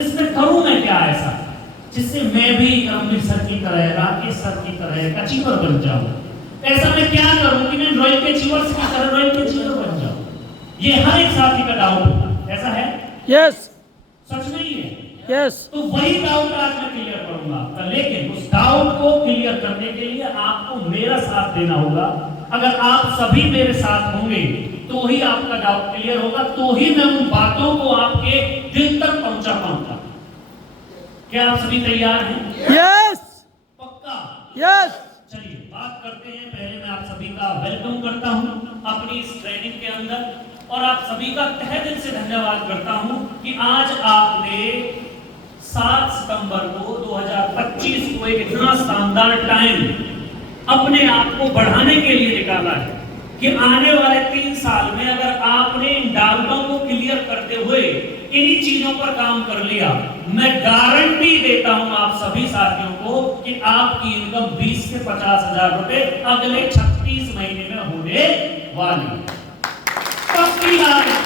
इसमें करूं मैं क्या ऐसा जिससे मैं भी रणवीर सर की तरह, राकेश सर की तरह अचीवर बन जाऊं। ऐसा मैं क्या करूं कि मैं रॉयल्टी अचीवर्स की तरह रॉयल्टी अचीवर बन जाऊं। ये हर एक साथी का डाउट होता है, ऐसा है? यस सच नहीं है? यस तो वही डाउट आज मैं क्लियर करूंगा, लेकिन उस डाउट को क्लियर करने के लिए आपको मेरा साथ देना होगा। अगर आप सभी मेरे साथ होंगे तो ही आपका डाउट क्लियर होगा, तो ही मैं उन बातों को आपके दिल तक पहुंचा पाऊंगा। क्या आप सभी तैयार हैं? यस पक्का? यस चलिए बात करते हैं। पहले मैं आप सभी का वेलकम करता हूं अपनी इस ट्रेनिंग के अंदर, और आप सभी का तहे दिल से धन्यवाद करता हूं कि आज आपने 7 सितंबर को 2025 को एक इतना शानदार टाइम अपने आप को बढ़ाने के लिए निकाला है कि आने वाले 3 साल में अगर आपने इन डाउटों को क्लियर करते हुए इन्हीं चीजों पर काम कर लिया, मैं गारंटी देता हूं आप सभी साथियों को कि आपकी इनकम 20 से 50,000 रुपए अगले 36 महीने में होने वाली है। पक्की बात है।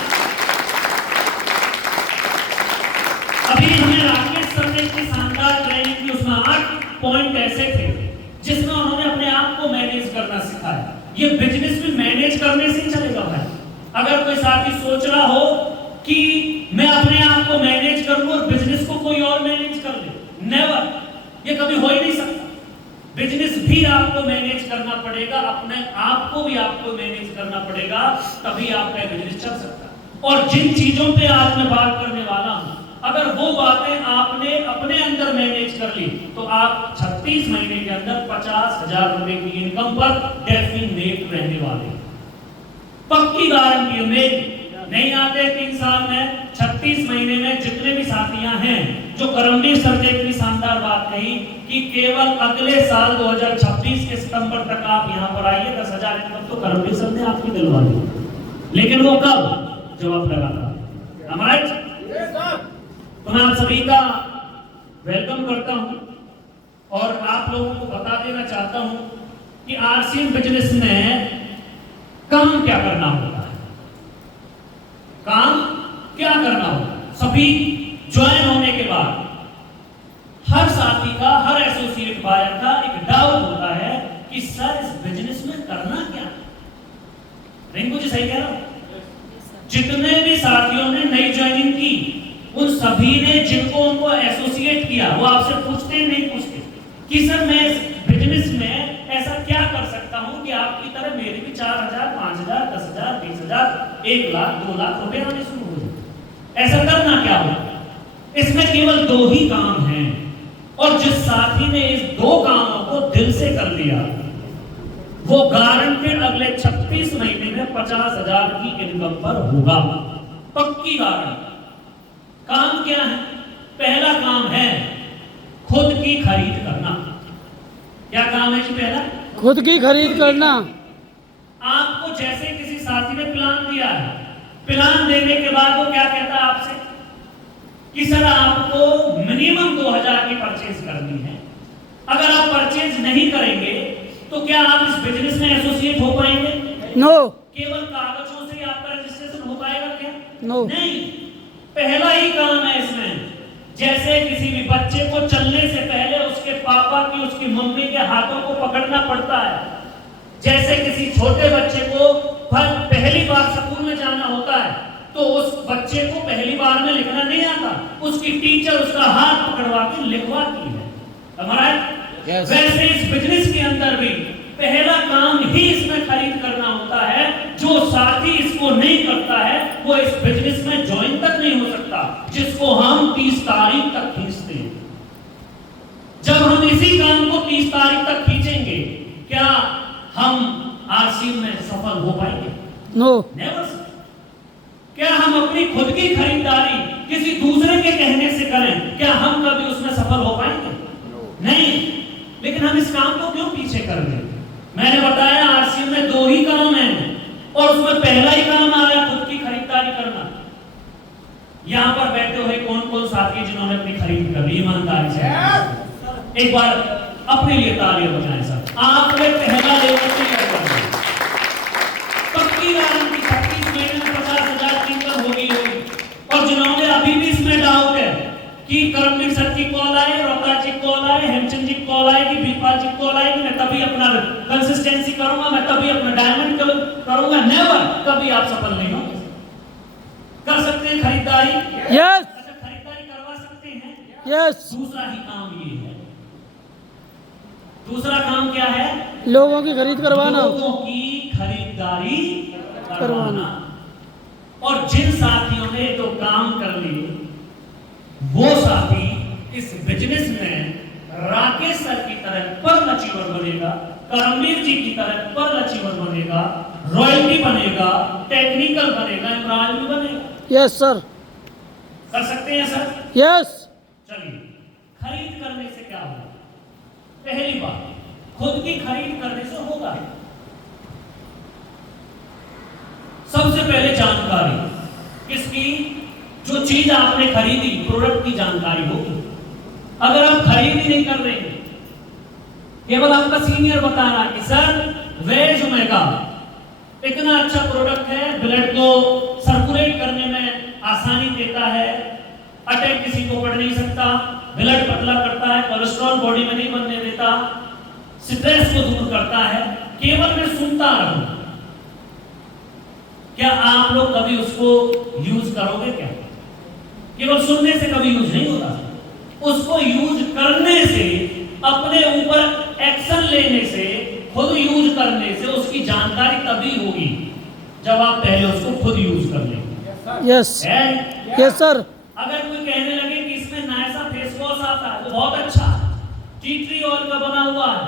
अभी हमें राकेश सर ने इतनी शानदार ट्रेनिंग की, उसमें 8 पॉइंट ऐसे थे जिसमें उन्होंने अपने आप को मैनेज करना सिखाया। ये बिजनेस भी मैनेज करने से ही चलेगा भाई। अगर कोई साथी सोच रहा हो कि मैं अपने आप को मैनेज कर लूं और बिजनेस को कोई और मैनेज कर ले, नेवर, ये कभी हो ही नहीं सकता। बिजनेस भी आपको मैनेज करना पड़ेगा, अपने आप को भी आपको मैनेज करना पड़ेगा, तभी आपका बिजनेस चल सकता है। और जिन चीजों पे आज मैं बात करने वाला हूं, अगर वो बातें आपने अपने अंदर मैनेज कर ली तो आप 36 महीने के अंदर 50,000 रुपए की इनकम पर डेफिनेट रहने वाले। पक्की गारंटी है मेरी। नहीं आते 3 साल में, 36 महीने में जितने भी साथियां हैं, जो करमवीर सर ने इतनी शानदार बात कही कि केवल अगले साल 2026 के सितंबर तक आप यहां पर आइए, 10,000 इनकम तो करमवीर सर ने आपकी दिलवा दी। लेकिन वो कब? जवाब लगा था हमारे। तो मैं आप सभी का वेलकम करता हूं और आप लोगों को बता देना चाहता हूं कि आरसीएम बिजनेस में काम क्या करना होता है। काम क्या करना होता? सभी ज्वाइन होने के बाद हर साथी का, हर एसोसिएट बायर का एक डाउट होता है कि सर इस बिजनेस में करना क्या है। रिंकू जी सही कह रहा हूं? जितने भी साथियों ने नई ज्वाइनिंग की, उन सभी ने जिनको उनको एसोसिएट किया, वो आपसे पूछते नहीं पूछते कि सर मैं इस बिजनेस में ऐसा क्या कर सकता हूं कि आपकी तरह मेरे भी 4,000, 5,000, 10,000, 20,000, 1 लाख, 2 लाख रुपए आने शुरू हो जाए। ऐसा करना क्या होगा? इसमें केवल 2 ही काम हैं, और जिस साथी ने इस 2 कामों को दिल से कर लिया, वो गारंटेड अगले 36 महीने में 50,000 की इनकम पर होगा। पक्की गारंटी। काम क्या है? पहला काम है खुद की खरीद करना। क्या काम है जी? पहला खुद की खरीद करना। आपको जैसे किसी साथी ने प्लान दिया है, प्लान देने के बाद वो क्या कहता है आपसे कि सर आपको मिनिमम 2,000 की परचेज करनी है। अगर आप परचेज नहीं करेंगे तो क्या आप इस बिजनेस में एसोसिएट हो पाएंगे? नो। केवल कागजों से आपका रजिस्ट्रेशन हो पाएगा क्या? नो। नहीं। पहला ही काम है इसमें, जैसे किसी भी बच्चे को चलने से पहले उसके पापा की, उसकी मम्मी के हाथों को पकड़ना पड़ता है, जैसे किसी छोटे बच्चे को पहली बार स्कूल में जाना होता है तो उस बच्चे को पहली बार में लिखना नहीं आता, उसकी टीचर उसका हाथ पकड़वा के लिखवाती है। हमारा वैसे इस बिजनेस के अंदर भी पहला काम ही इसमें खरीद करना होता है। जो साथी इसको नहीं करता है वो इस बिजनेस में ज्वाइन तक नहीं हो सकता, जिसको हम 30 तारीख तक खींचते हैं। जब हम इसी काम को 30 तारीख तक खींचेंगे, क्या हम आरसीएम में सफल हो पाएंगे? नो। नेवर। क्या हम अपनी खुद की खरीदारी किसी दूसरे के कहने से करें, क्या हम कभी उसमें सफल हो पाएंगे? नहीं। लेकिन हम इस काम को क्यों पीछे कर रहे हैं? मैंने बताया आरसीएम में 2 ही काम हैं, और उसमें पहला ही काम आ रहा है खुद की खरीदारी करना। यहां पर बैठे हुए कौन कौन साथी जिन्होंने अपनी खरीद कर ली? ईमानदारी से एक बार अपने लिए तालियां बजाएं सर। आपने पहला लेवल क्लियर कर दिया। पक्की गारंटी 36 महीने में 50,000 की इनकम होगी। और जिन्होंने अभी भी इसमें डाउट है कि करमवीर सर की कॉल आए, रोहतास जी कॉल आए, हेमचंद जी कॉल आए, कि वीरपाल जी कॉल आए, कि मैं तभी अपना कंसिस्टेंसी करूंगा, मैं तभी अपना डायमंड करूंगा। नेवर, कभी आप सफल नहीं होंगे। कर सकते हैं खरीदारी? यस अच्छा, खरीदारी करवा सकते हैं। यस दूसरा ही काम ये है। दूसरा काम क्या है? लोगों की खरीद करवाना लोगों की खरीदारी करवाना। करवाना। और जिन साथियों ने तो काम कर लिए, वो साथी इस बिजनेस में राकेश सर की तरह पर्ल अचीवर बनेगा, करमवीर जी की तरह पर्ल अचीवर बनेगा, रॉयल्टी बनेगा, टेक्निकल बनेगा, इमरान भी बनेगा। यस सर कर सकते हैं सर? यस चलिए, खरीद करने से क्या होगा? पहली बात, खुद की खरीद करने से होगा सबसे पहले जानकारी। किसकी? जो चीज आपने खरीदी, प्रोडक्ट की जानकारी होगी। अगर आप खरीद ही नहीं कर रहे हैं, केवल आपका सीनियर बता रहा है कि सर वेज ओमेगा इतना अच्छा प्रोडक्ट है, ब्लड को सर्कुलेट करने में आसानी देता है, अटैक किसी को पड़ नहीं सकता, ब्लड पतला करता है, कोलेस्ट्रॉल बॉडी में नहीं बनने देता, स्ट्रेस को दूर करता है, केवल मैं सुनता रहूं। क्या आप लोग कभी उसको यूज करोगे? क्या केवल सुनने से कभी यूज नहीं होता। उसको यूज करने से, अपने ऊपर एक्शन लेने से, खुद यूज करने से उसकी जानकारी तभी होगी जब आप पहले उसको खुद यूज कर लेंगे। यस यस सर अगर कोई कहने लगे कि इसमें नायसा फेस वॉश आता है तो बहुत अच्छा, टी ट्री ऑयल का बना हुआ है,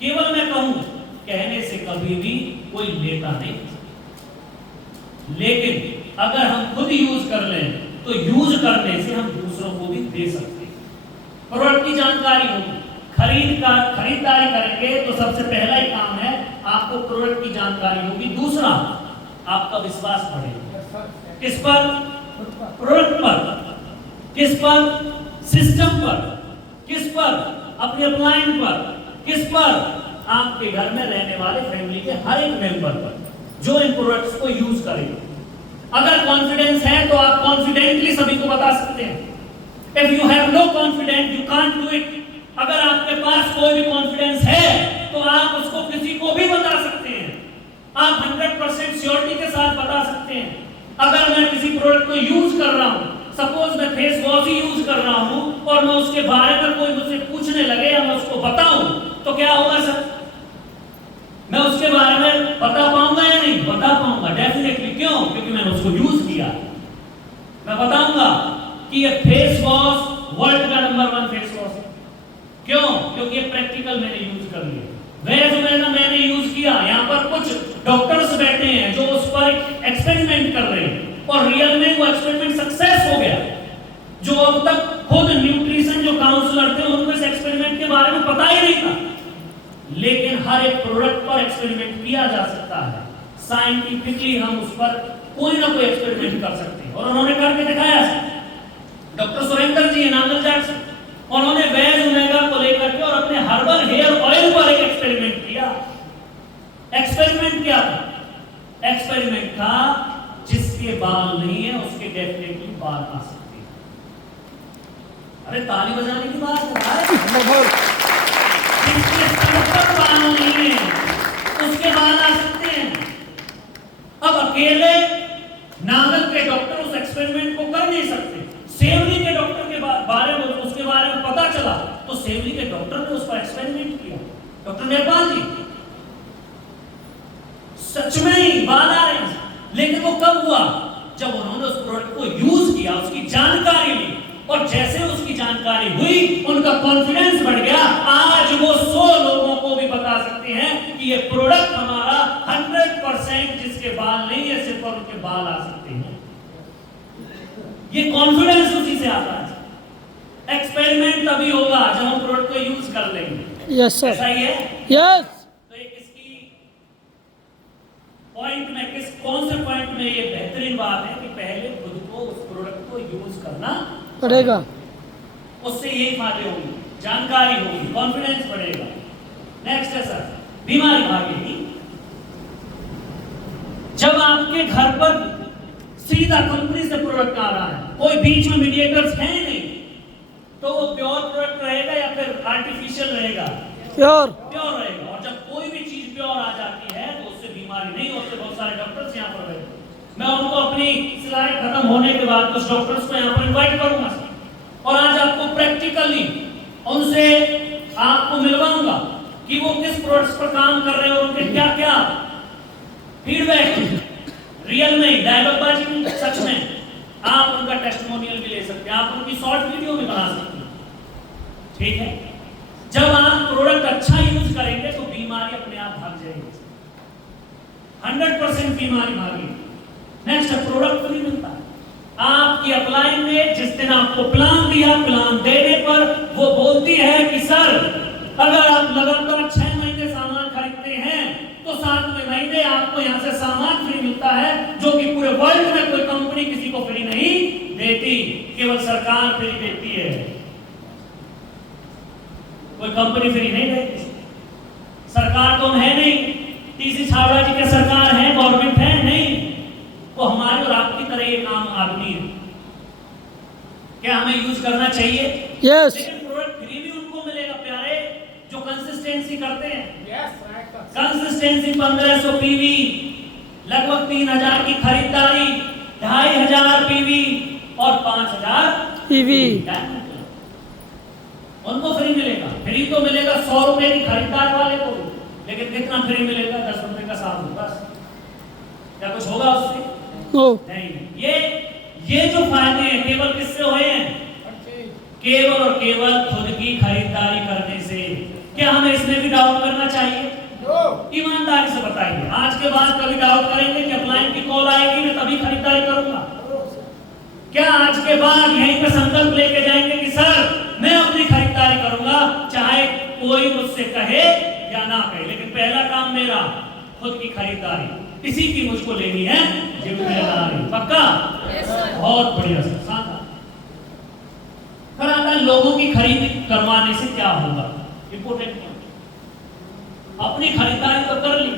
केवल मैं कहूं, कहने से कभी भी कोई लेता नहीं। लेकिन अगर हम खुद यूज कर लें तो यूज करने से हम दूसरों को भी दे सकते हैं। प्रोडक्ट की जानकारी होगी, खरीदारी करेंगे तो सबसे पहला ही काम है आपको प्रोडक्ट की जानकारी होगी। दूसरा, आपका विश्वास बढ़ेगा। किस पर? प्रोडक्ट पर। किस पर? सिस्टम पर। किस पर? अपने अपलाइन पर। किस पर? आपके घर में रहने वाले फैमिली के हर एक मेंबर पर, जो इन प्रोडक्ट्स को यूज करेगा। अगर कॉन्फिडेंस है तो आप कॉन्फिडेंटली सभी को बता सकते हैं। If you have no confidence you can't do it. अगर आपके पास कोई भी कॉन्फिडेंस है तो आप उसको किसी को भी बता सकते हैं। आप 100% श्योरिटी के साथ बता सकते हैं। अगर मैं किसी प्रोडक्ट को यूज कर रहा हूं, सपोज मैं फेस वॉश ही यूज कर रहा हूं और मैं उसके बारे में कोई मुझसे पूछने लगे या मैं उसको बताऊं तो क्या होगा सर? मैं उसके बारे में बता पाऊंगा या नहीं? बता पाऊंगा डेफिनेटली। क्यों? क्योंकि मैंने उसको यूज किया। मैं बताऊंगा कि ये फेस वॉश वर्ल्ड का नंबर 1 फेस वॉश है। क्यों? क्योंकि ये प्रैक्टिकल मैंने यूज कर लिया। वेज ओमेगा मैंने यूज किया। यहाँ पर कुछ डॉक्टर्स बैठे हैं जो उस पर एक्सपेरिमेंट कर रहे हैं और रियल में वो एक्सपेरिमेंट सक्सेस हो गया। जो अब तक खुद न्यूट्रिशन जो काउंसलर थे उनको इस एक्सपेरिमेंट के बारे में पता ही नहीं था। लेकिन हर एक प्रोडक्ट पर एक्सपेरिमेंट किया जा सकता है। साइंटिफिकली हम उस पर कोई ना कोई एक्सपेरिमेंट कर सकते हैं और उन्होंने करके दिखाया। डॉक्टर सुरेंद्र जी नागल जाट से उन्होंने वेज ओमेगा को लेकर के और अपने हर्बल हेयर ऑयल पर एक एक्सपेरिमेंट किया। एक्सपेरिमेंट क्या था? एक्सपेरिमेंट था जिसके बाल नहीं है उसके डेफिनेटली बाल आ सकते हैं। अरे ताली बजाने की बात है। जिसके सर पर बाल नहीं है उसके बाल आ सकते हैं। अब अकेले नागल के डॉक्टर उस एक्सपेरिमेंट को कर नहीं सकते। सेवली के डॉक्टर के बारे में उसके बारे में पता चला तो सेवली के डॉक्टर ने उस पर एक्सपेरिमेंट किया। डॉक्टर नेपाल जी सच में ही बाल आ रहे हैं। लेकिन वो कब हुआ? जब उन्होंने उस प्रोडक्ट को यूज किया, उसकी जानकारी ली और जैसे उसकी जानकारी हुई उनका कॉन्फिडेंस बढ़ गया। आज वो 100 लोगों को भी बता सकते हैं कि ये प्रोडक्ट हमारा 100% जिसके बाल नहीं है सिर्फ और उनके बाल आ सकते हैं। ये कॉन्फिडेंस उसी से आता है। एक्सपेरिमेंट तभी होगा जब हम प्रोडक्ट को यूज कर लेंगे। यस सर ऐसा ही है। यस तो एक इसकी पॉइंट में कौन से पॉइंट में ये बेहतरीन बात है कि पहले खुद को उस प्रोडक्ट को यूज करना पड़ेगा। उससे यही फायदे होंगे, जानकारी होगी, कॉन्फिडेंस बढ़ेगा। नेक्स्ट है सर बीमारी भागेगी। जब आपके घर पर सीधा कंपनी से प्रोडक्ट आ रहा है, कोई बीच में मीडिएटर्स हैं नहीं, तो वो प्योर प्रोडक्ट रहेगा या फिर आर्टिफिशियल रहेगा? प्योर। प्योर रहेगा। और जब कोई भी चीज प्योर आ जाती है तो उससे बीमारी नहीं होती। बहुत सारे डॉक्टर्स यहाँ पर बैठे, मैं उनको अपनी स्लाइड खत्म होने के बाद कुछ डॉक्टर्स को यहाँ पर इनवाइट करूंगा और आज आपको प्रैक्टिकली उनसे आपको मिलवाऊंगा कि वो किस प्रोडक्ट्स पर काम कर रहे हैं और उनके क्या क्या फीडबैक, रियल में डायलॉग बाजी में, सच में आप उनका टेस्टिमोनियल भी ले सकते हैं, आप उनकी शॉर्ट वीडियो भी बना सकते हैं। ठीक है, जब आप प्रोडक्ट अच्छा यूज करेंगे तो बीमारी अपने आप भाग जाएगी, 100% बीमारी भागेगी। नेक्स्ट प्रोडक्ट फ्री मिलता है, आपकी अपलाइन में जिस दिन आपको प्लान दिया, प्लान देने पर वो बोलती है कि सर अगर आप लगातार 6 महीने सामान खरीदते हैं तो 7वें महीने आपको यहाँ से सामान फ्री मिलता है, जो कि पूरे वर्ल्ड में कोई कंपनी किसी को फ्री नहीं देती, केवल सरकार फ्री देती है, कोई कंपनी फ्री नहीं देती। सरकार तो हम है नहीं, टीसी छाबड़ा जी के सरकार है, गवर्नमेंट है नहीं, वो हमारे और आपकी तरह ये काम आदमी है। क्या हमें यूज करना चाहिए? यस। लेकिन प्रोडक्ट फ्री भी उनको मिलेगा प्यारे जो कंसिस्टेंसी करते हैं। कंसिस्टेंसी 1500 पीवी, लगभग 3000 की खरीदारी, 2500 पीवी और 5000 पीवी, उनको फ्री मिलेगा। फ्री तो मिलेगा 100 रुपए की खरीदार वाले को, लेकिन कितना फ्री मिलेगा? 10 रुपए का साबुन, बस। क्या कुछ होगा उससे? नो। नहीं। ये जो फायदे हैं केवल किससे हुए हैं? केवल और केवल खुद की खरीदारी करने से। क्या हमें इसमें भी डाउट करना चाहिए? ईमानदारी से बताइए, आज के बाद कभी डाउट करेंगे कि अपलाइन की कॉल आएगी मैं तभी खरीदारी करूंगा? क्या आज के बाद यहीं पे संकल्प लेके जाएंगे कि सर मैं अपनी खरीदारी करूंगा, चाहे कोई मुझसे कहे या ना कहे, लेकिन पहला काम मेरा खुद की खरीदारी, किसी की मुझको लेनी है जिम्मेदारी। पक्का? बहुत बढ़िया सर, शानदार। फिर आता है लोगों की खरीद करवाने से क्या होगा? Important point. अपनी खरीदारी तो कर ली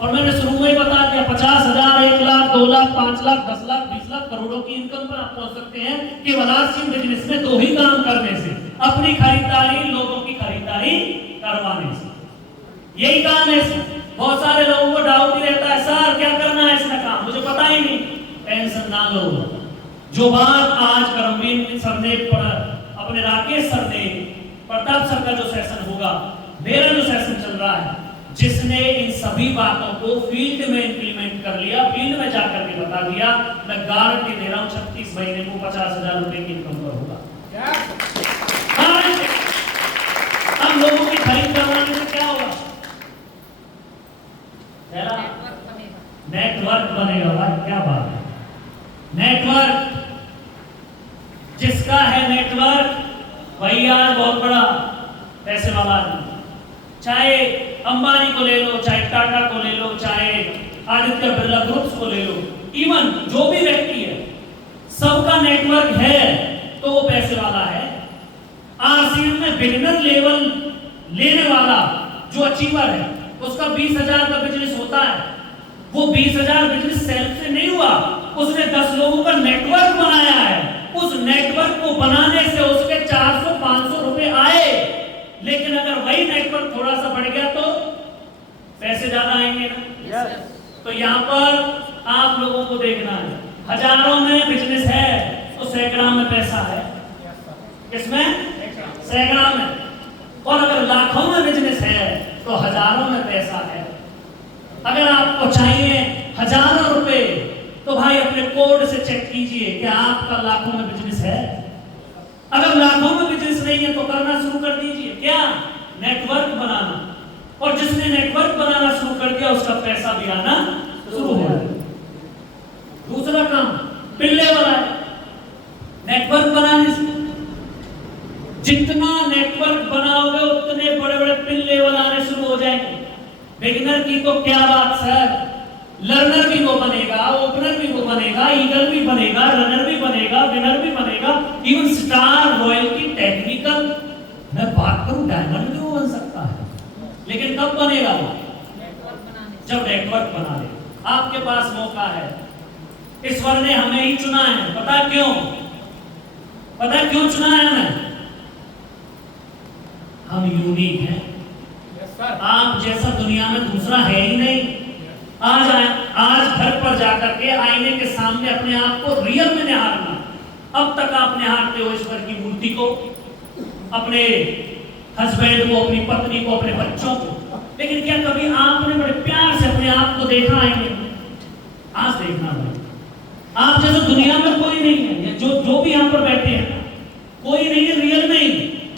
और मैंने शुरू में ही बता दिया 50,000, 1 लाख, 2 लाख, 5 लाख, 10 लाख, 20 लाख, करोड़ों की इनकम पर आप पहुंच सकते हैं केवल आज के बिजनेस में 2 ही काम करने से, अपनी खरीदारी, लोगों की खरीदारी करवाने से। यही काम है सर। बहुत सारे लोगों को डाउट ही रहता है सर क्या करना है इसका काम, मुझे पता ही नहीं। टेंशन ना लो, जो बात आज करमवीर सर ने, अपने राकेश सर ने, प्रताप सर का जो सेशन होगा, मेरा जो सेशन चल रहा है, जिसने इन सभी बातों को फील्ड में इंप्लीमेंट कर लिया, फील्ड में जाकर के बता दिया, मैं गारंटी दे रहा हूं 36 महीने को 50,000 रुपए की इनकम पर होगा। अब लोगों की खरीद करवाने से क्या होगा? नेटवर्क बनेगा। भाई क्या बात है, नेटवर्क जिसका है नेटवर्क वही आज बहुत बड़ा पैसे वाला आदमी। चाहे अंबानी को ले लो, चाहे टाटा को ले लो, चाहे आदित्य बिरला ग्रुप्स को ले लो, इवन जो भी व्यक्ति है सबका नेटवर्क है तो वो पैसे वाला है। आरसीएम में बिगिनर लेवल लेने वाला जो अचीवर है उसका 20,000 का बिजनेस होता है। वो 20,000 बिजनेस सेल्फ से नहीं हुआ, उसने 10 लोगों का नेटवर्क बनाया है। उस नेटवर्क को बनाने से उसके 400-500 रुपए आए, लेकिन अगर वही नेटवर्क थोड़ा सा बढ़ गया तो पैसे ज्यादा आएंगे ना। तो यहाँ पर आप लोगों को देखना है, हजारों में बिजनेस है तो सैकड़ा में पैसा है। किसमें? सैकड़ा में। और अगर लाखों में बिजनेस है तो हजारों में पैसा है। अगर आपको चाहिए हजारों रुपए तो भाई अपने कोड से चेक कीजिए क्या आपका लाखों में बिजनेस है। अगर लाखों में बिजनेस नहीं है तो करना शुरू कर दीजिए। क्या? नेटवर्क बनाना। और जिसने नेटवर्क बनाना शुरू कर दिया उसका पैसा भी आना शुरू हो गया। दूसरा काम पिल्ले वाला है। नेटवर्क बनाने से जितना नेटवर्क बनाओगे उतने बड़े बड़े पिल्ले वाला आने शुरू हो जाएंगे। बिगिनर की तो क्या बात सर, लर्नर भी वो बनेगा, ओपनर भी वो बनेगा, ईगल भी बनेगा, रनर भी बनेगा, विनर भी बनेगा, इवन स्टार, रॉयल की टेक्निकल, मैं बात करूं डायमंड भी वो बन सकता है। लेकिन कब बनेगा वो? जब नेटवर्क बना ले। आपके पास मौका है। ईश्वर ने हमें ही चुना है, पता क्यों? पता है क्यों चुना है हमें? हम यूनिक हैं। आप जैसा दुनिया में दूसरा है ही नहीं। आज घर पर जाकर के आईने के सामने अपने आप को रियल में निहारना। अब तक आप निहारते हो ईश्वर की मूर्ति को, अपने हस्बैंड को, अपनी पत्नी को, अपने बच्चों को, लेकिन क्या कभी आपने बड़े प्यार से अपने आप को देखा आईने में? आज देखना भाई, आप जैसे दुनिया में कोई नहीं है। जो भी यहाँ पर बैठे हैं कोई नहीं है रियल में।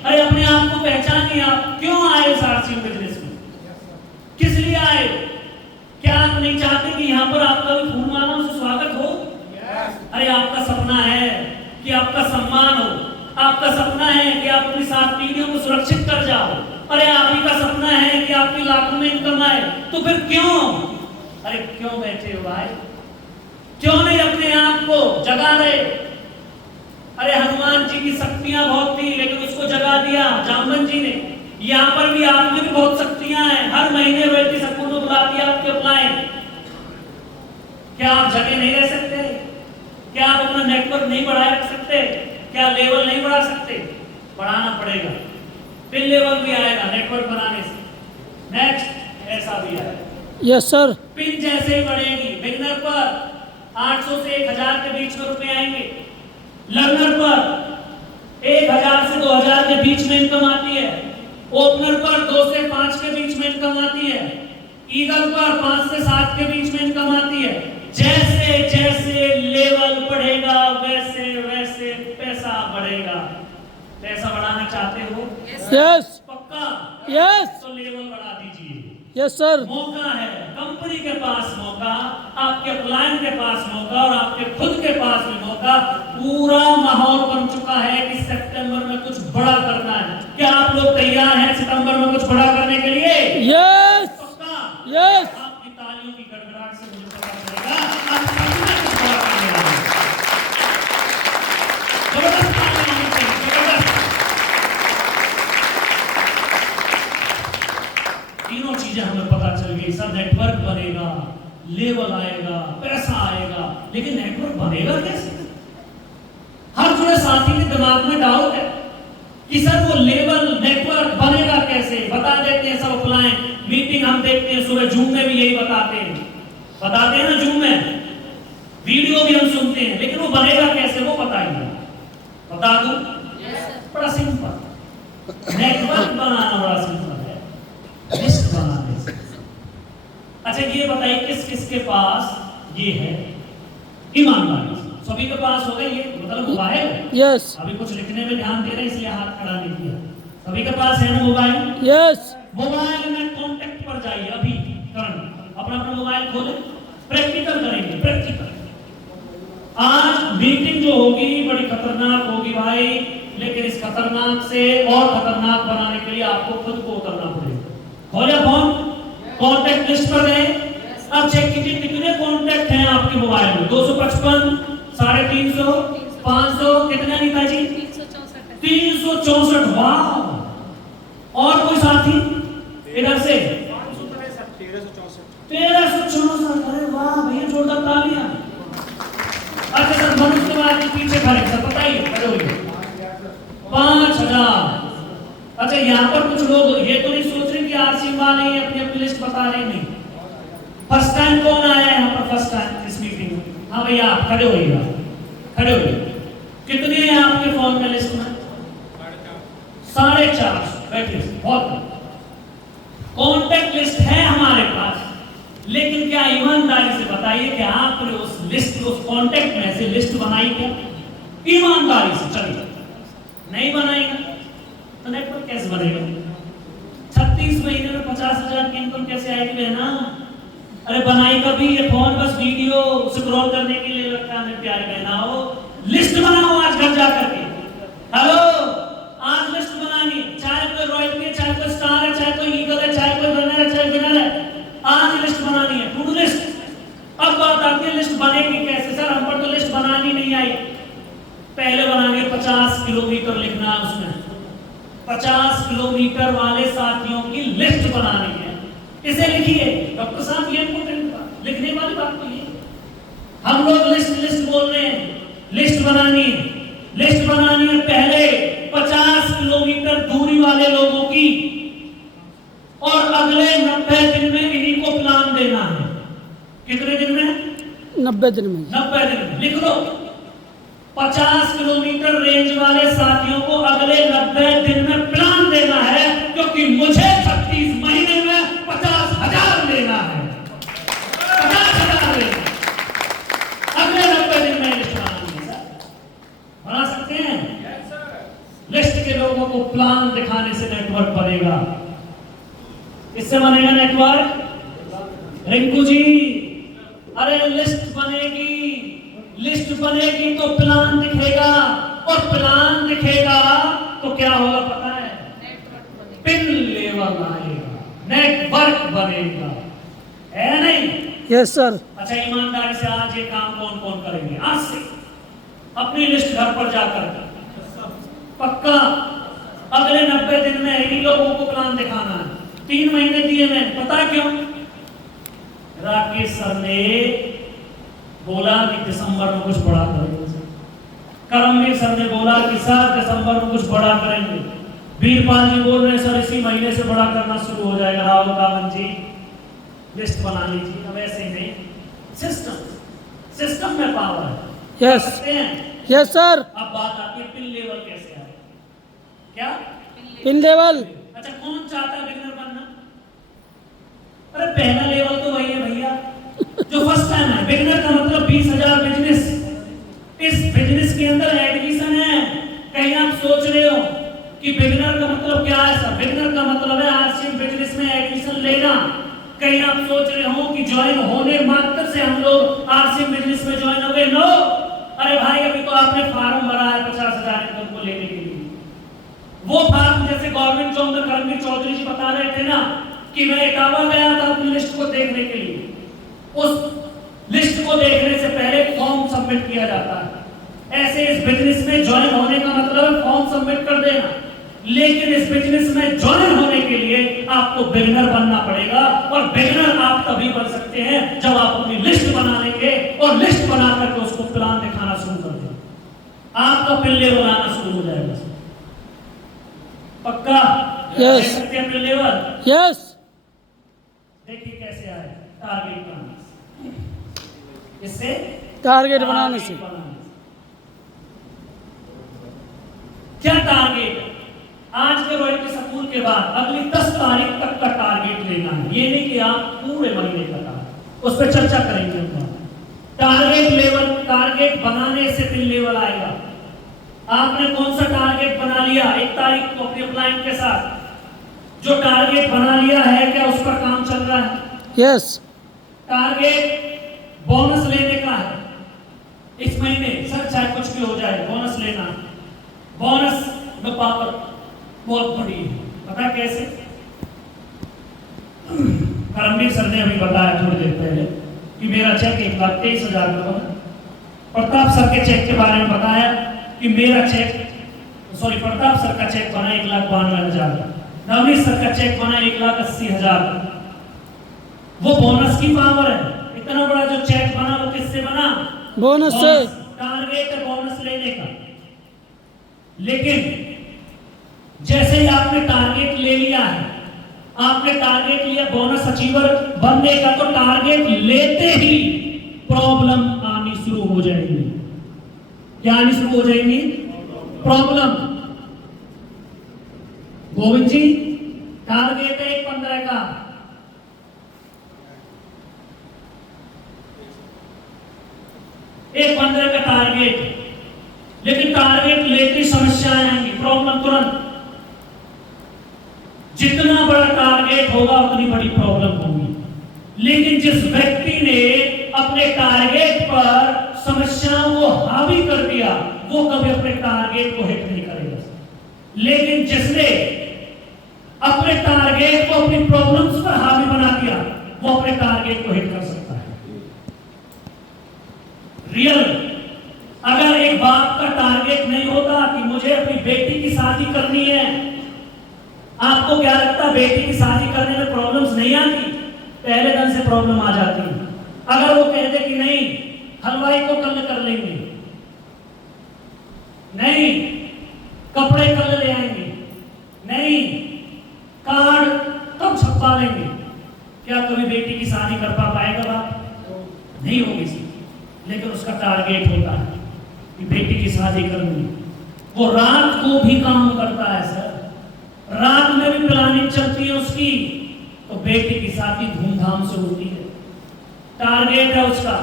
अरे अपने आप को पहचानिए। आप क्यों आए इस आरसी बिजनेस में? किस लिए आए? क्या आप नहीं चाहते कि यहाँ पर आपका भी फूल मालाओं से स्वागत हो? अरे आपका सपना है कि आपका सम्मान हो, आपका सपना है कि आप अपनी 7 पीढ़ियों को सुरक्षित कर जाओ। अरे आप ही का सपना है कि आपकी लाखों में इनकम आए। तो फिर क्यों, अरे क्यों बैठे हो भाई? क्यों नहीं अपने आप को जगा रहे? अरे हनुमान जी की शक्तियां बहुत थी, लेकिन उसको जगा दिया जामवन जी ने। यहाँ पर भी आप में भी बहुत शक्तियां हैं। हर महीने व्यक्ति सबको तो बुलाती है आपके अपलाइन। क्या आप जगह नहीं रह सकते? क्या आप अपना नेटवर्क नहीं बढ़ा सकते? क्या लेवल नहीं बढ़ा सकते? बढ़ाना पड़ेगा। पिन लेवल भी आएगा नेटवर्क बनाने से। नेक्स्ट ऐसा भी आएगा। Yes sir. पिन जैसे ही बढ़ेगी, बिगनर पर 800 से 1000 के बीच में रुपए आएंगे। लर्नर पर 1000 से 2000 के बीच में इनकम आती है। ओपनर पर 2 से 5 के बीच में इनकम आती है। ईगल पर 5 से 7 के बीच में इनकम आती है। जैसे जैसे लेवल बढ़ेगा वैसे वैसे पैसा बढ़ेगा। पैसा बढ़ाना चाहते हो? यस। पक्का? यस। तो लेवल बढ़ा दीजिए। Yes sir. मौका है, कंपनी के पास मौका, आपके क्लाइंट के पास मौका और आपके खुद के पास भी मौका। पूरा माहौल बन चुका है कि सितंबर में कुछ बड़ा करना है। क्या आप लोग तैयार हैं सितंबर में कुछ बड़ा करने के लिए? यस। पक्का? यस। आपकी तालियों की गड़गड़ाहट से मुझे पता चलेगा आप सच में कुछ बड़ा करने वाले हैं। जबरदस्त तालियां होनी चाहिए, जबरदस्त। तीनों चीजें हमें पता चल गई। सर नेटवर्क बनेगा, लेवल आएगा, पैसा आएगा, लेकिन नेटवर्क बनेगा कैसे? हर जुड़े साथी के दिमाग में डाउट है कि सर वो लेवल नेटवर्क बनेगा कैसे? बता देते हैं सब क्लाइंट। मीटिंग हम देखते हैं सुबह जूम में भी यही बताते हैं ना जूम में, वीडियो भी हम सुनते हैं, लेकिन वो बनेगा कैसे वो बताइए। बता दूं? बड़ा सिंपल। नेटवर्क बनाना बड़ा सिंपल है, लिस्ट बनाने से। अच्छा ये बताइए किस किस के पास ये है? ईमानदारी से सभी के पास होगा ये, मतलब मोबाइल। यस। अभी कुछ लिखने में ध्यान दे रहे हैं इसलिए हाथ खड़ा नहीं किया। सभी के पास है ना मोबाइल? यस। मोबाइल में कांटेक्ट पर जाइए अभी तुरंत, अपना मोबाइल खोलें, प्रैक्टिकल करेंगे। प्रैक्टिकल आज मीटिंग जो होगी बड़ी खतरनाक होगी भाई, लेकिन इस खतरनाक से और खतरनाक बनाने के लिए आपको खुद को उतरना पड़ेगा। खोले फोन, कांटेक्ट लिस्ट पर गए। अब चेक कीजिए कितने कांटेक्ट हैं आपके मोबाइल में। 255, 350, 500, कितने नीता जी? 364। वाह। और कोई साथी इधर से? 1364। अरे वाह भैया, जोरदार तालियां। अच्छा सर मनुष्य के बाद पीछे खड़े सर, बताइए खड़े होइए। 5000। अच्छा यहाँ पर कुछ लोग ये तो नहीं सोच रहे कि आरसी वाले अपनी अपनी लिस्ट बता रहे, नहीं। फर्स्ट टाइम कौन आया है यहाँ पर? फर्स्ट टाइम इस मीटिंग में? हाँ भैया आप खड़े होइएगा, खड़े होइए। कितनी है आपके फोन में लिस्ट में? 450। बैठिए, बहुत कॉन्टेक्ट लिस्ट है हमारे पास, लेकिन क्या ईमानदारी से बताइए कि आपने उस लिस्ट, उस कॉन्टेक्ट में से लिस्ट बनाई क्या? ईमानदारी से चलिए। नहीं बनाएगा तो नेटवर्क कैसे बनेगा? 36 महीने में 50,000 की इनकम कैसे आएगी बहना? अरे बनाई कभी? ये फोन बस वीडियो स्क्रॉल करने के लिए लगता है। प्यारे बहना हो, लिस्ट बनाओ आज घर जाकर के। हेलो, आज लिस्ट बनानी, चाहे कोई रॉयल्टी है, चाहे कोई स्टार है, चाहे कोई ईगल है, चाहे कोई रनर है, चाहे विनर है, आज लिस्ट बनानी है, टू डू लिस्ट। अब बात आती है लिस्ट बनेगी कैसे? सर हम पर तो लिस्ट बनानी नहीं आई। पहले बनानी है 50 किलोमीटर लिखना है उसमें, 50 किलोमीटर वाले साथियों की लिस्ट बनानी है। इसे लिखिए डॉक्टर साहब, ये इंपॉर्टेंट बात, लिखने वाली बात तो ये। हम लोग लिस्ट लिस्ट बोल रहे हैं, लिस्ट बनानी है। लिस्ट बनानी है पहले 50 किलोमीटर दूरी वाले लोगों की, और अगले 90 दिन में इन्हीं को प्लान देना है। कितने दिन में? 90 दिन में। 90 दिन में। लिख लो, 50 किलोमीटर रेंज वाले साथियों को अगले 90 दिन में प्लान देना है, क्योंकि मुझे 36 महीने में 50,000 लेना है। 50,000 लेना अगले 90 दिन में। लिस्ट बनानी है, बना सकते हैं? लिस्ट के लोगों को प्लान दिखाने से नेटवर्क बनेगा। इससे बनेगा नेटवर्क? रिंकू जी, अरे लिस्ट बनेगी तो प्लान दिखेगा, और प्लान दिखेगा तो क्या होगा पता है? पिन लेवल आएगा, नेटवर्क बनेगा, है नहीं? Yes sir. अच्छा, ईमानदारी से आज ये काम कौन कौन करेंगे? आज से अपनी लिस्ट घर पर जाकर पक्का अगले 90 दिन में इन्हीं लोगों को प्लान दिखाना है। 3 महीने दिए मैंने, पता क्यों? राकेश सर ने बोला कि दिसंबर में कुछ बड़ा करेंगे, करमवीर सर ने बोला कि सर दिसंबर में कुछ बड़ा करेंगे, वीरपाल जी बोल रहे हैं सर इसी महीने से बड़ा करना शुरू हो जाएगा। राहुल कावन जी लिस्ट बना लीजिए। अब ऐसे नहीं, सिस्टम में पावर है। Yes yes sir. अब बात आती है पिन लेवल कैसे आए? क्या पिन लेवल? अच्छा, कौन चाहता है बिगनर बनना? अरे पहला लेवल तो वही है भैया जो फर्स्ट टाइम है। बिगनर का मतलब 20,000 बिजनेस। इस बिजनेस के अंदर एडमिशन है। कहीं आप सोच रहे हो कि बिगनर का मतलब क्या है? सर बिगनर का मतलब है आरसीएम बिजनेस में एडमिशन लेना। कहीं आप सोच रहे हो कि ज्वाइन होने मात्र से हम लोग आरसीएम बिजनेस में ज्वाइन हो गए? नो। अरे भाई, अभी तो आपने फॉर्म भरा है 50,000 इनकम को लेने के लिए। वो फॉर्म जैसे गवर्नमेंट जॉब में करमवीर चौधरी जी बता रहे थे ना कि मैं इटावा गया था अपनी लिस्ट को देखने के लिए। उस लिस्ट को देखने से पहले फॉर्म सबमिट किया जाता है। ऐसे इस बिजनेस में ज्वाइन होने का मतलब है फॉर्म सबमिट कर देना। लेकिन इस बिजनेस में ज्वाइन होने के लिए आपको बिगिनर बनना पड़ेगा, और बिगिनर आप तभी बन सकते हैं जब आप अपनी लिस्ट बना लेंगे, और लिस्ट बना करके उसको प्लान दिखाना शुरू कर देंगे। आपका पिन लेवल आना शुरू हो जाएगा। पक्का? Yes pin level? यस। देखिए कैसे आए। टारगेट बनाने से। इससे टारगेट बनाने से। क्या टारगेट? आज के रॉयल्टी स्कूल के बाद अगली 10 तारीख तक का टारगेट लेना है। ये नहीं कि आप पूरे महीने का टारगेट, उस पर चर्चा करेंगे। टारगेट लेवल, टारगेट बनाने से पिन लेवल आएगा। आपने कौन सा टारगेट बना लिया 1 तारीख को अपने क्लाइंट के साथ? जो टारगेट बना लिया है, क्या उस पर काम चल रहा है? यस। टारगेट बोनस लेने का है इस महीने। सर चाहे कुछ भी हो जाए, बोनस लेना। बोनस में पावर बहुत बड़ी है। पता कैसे? करमवीर सर ने अभी बताया थोड़ी देर पहले कि मेरा चेक 1,23,000 का बना। प्रताप सर के चेक के बारे में बताया कि मेरा चेक, प्रताप सर का चेक बना 1,92,000 का। नवनीत सर का चेक बना 1,80,000 का। वो बोनस की पावर है। इतना बड़ा जो चेक बना वो किससे बना? बोनस से। टारगेट है बोनस लेने का। लेकिन जैसे ही आपने टारगेट ले लिया है, आपने टारगेट लिया बोनस अचीवर बनने का, तो टारगेट लेते ही प्रॉब्लम आनी शुरू हो जाएगी। क्या आनी शुरू हो जाएगी? प्रॉब्लम। गोविंद जी, टारगेट है 15 का, एक 15 का टारगेट, लेकिन टारगेट लेती समस्याएं आएंगी, प्रॉब्लम तुरंत। जितना बड़ा टारगेट होगा उतनी बड़ी प्रॉब्लम होगी। लेकिन जिस व्यक्ति ने अपने टारगेट पर समस्याओं को हावी कर दिया, वो कभी अपने टारगेट को हिट नहीं करेगा। लेकिन जिसने अपने टारगेट को अपनी प्रॉब्लम्स पर हावी बना दिया, वो अपने टारगेट को हिट कर सकता है। रियल अगर एक बाप का टारगेट नहीं होता कि मुझे अपनी बेटी की शादी करनी है, आपको क्या लगता है बेटी की शादी करने में प्रॉब्लम्स नहीं आती? पहले दिन से प्रॉब्लम आ जाती है। अगर वो कहते कि नहीं हलवाई को कल कर लेंगे, नहीं, कपड़े कल ले आएंगे, नहीं, कार्ड कब छपवा लेंगे। क्या कभी बेटी की शादी कर पाएगा बाप? नहीं होगी। लेकिन उसका टारगेट होता है कि बेटी की शादी करनी। वो रात को भी काम करता है सर, रात में भी प्लानिंग चलती है उसकी, तो बेटी की शादी धूमधाम से होती है। टारगेट है उसका।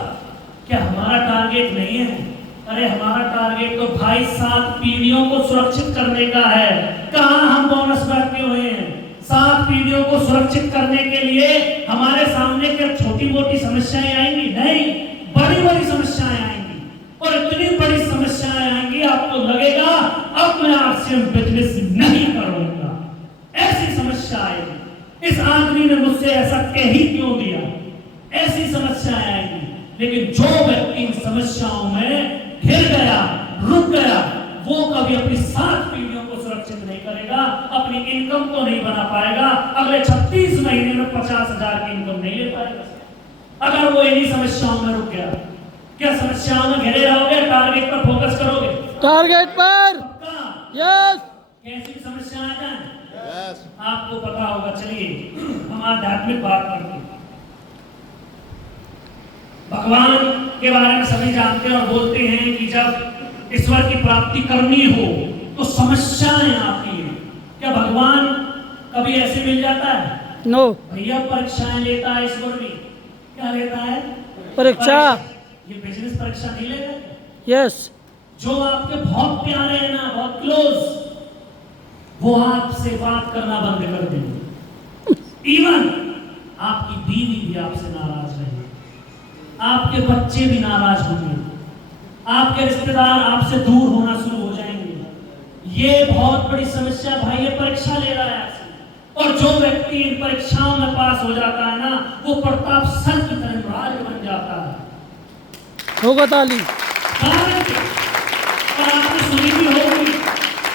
क्या हमारा टारगेट नहीं है? अरे हमारा टारगेट तो भाई 7 पीढ़ियों को सुरक्षित करने का है। कहां हम बोनस बैठे हुए हैं? 7 पीढ़ियों को सुरक्षित करने के लिए हमारे सामने क्या छोटी मोटी समस्याएं आएंगी? नहीं, बड़ी बड़ी समस्याएं आएंगी। और इतनी बड़ी समस्याएं आएंगी आपको लगेगा अब मैं आरसीएम बिजनेस नहीं करूंगा, ऐसी समस्या आएगी। इस आदमी ने मुझसे ऐसा कह ही क्यों दिया? ऐसी समस्याएं आएंगी। लेकिन जो व्यक्ति इन समस्याओं में घिर गया, रुक गया, वो कभी अपनी 7 पीढ़ियों को सुरक्षित नहीं करेगा, अपनी इनकम को नहीं बना पाएगा, अगले 36 महीने में 50,000 की इनकम नहीं ले पाएगा अगर वो इन्हीं समस्याओं में रुक गया। क्या समस्याओं में घिरे रहोगे? टारगेट पर फोकस करोगे? टारगेट पर। यस। कैसी समस्या आ जाए आपको पता होगा। चलिए हम आध्यात्मिक बात करते हैं। भगवान के बारे में सभी जानते हैं और बोलते हैं कि जब ईश्वर की प्राप्ति करनी हो तो समस्याएं आती हैं। क्या भगवान कभी ऐसे मिल जाता है? नो। भैया परीक्षाएं लेता है ईश्वर भी। क्या लेता है? परीक्षा। ये बिजनेस परीक्षा नहीं लेता। यस। जो आपके बहुत प्यारे हैं ना, बहुत क्लोज, वो आपसे बात करना बंद कर देंगे। इवन आपकी बीवी भी आपसे नाराज रहेगी, आपके बच्चे भी नाराज होंगे, आपके रिश्तेदार आपसे दूर होना शुरू हो जाएंगे। ये बहुत बड़ी समस्या भाई, ये परीक्षा ले रहा है आपसे। और जो व्यक्ति इन परीक्षाओं में पास हो जाता है ना, वो प्रताप सर की तरह राज बन जाता है। होगा ताली। और आपने सुनी भी होगी